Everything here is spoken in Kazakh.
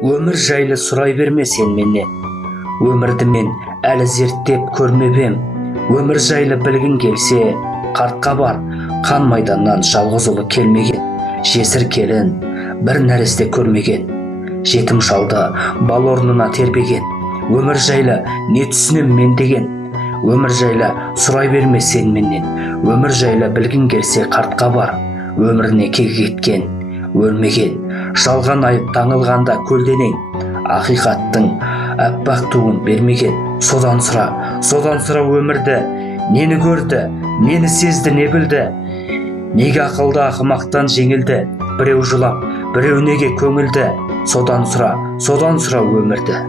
Өмір жайлы сұрай берме сен менен. Өмірді мен әлі зерттеп көрмеп ем. Өмір жайлы білгің келсе, қартқа бар. Қан майданнан жалғыз ұлы келмеген. Жесір келін бір нәресте көрмеген. Жетім шалды бал орнына тербеген. Өмір жайлы не түсінем мен деген. Өмір жайлы сұрай берме сен менен. Өмір жайлы білгің келсе, қартқа бар. Өміріне кегі кеткен, өлмеген. Жалған айып таңылғанда көлденең. Ақиқаттың аппақ туын бермеген. Содан сұра өмірді. Нені көрді, нені сезді, не білді? Неге ақылды ақымақтан жеңілді? Біреу жылап, біреу неге көңілді? Содан сұра өмірді.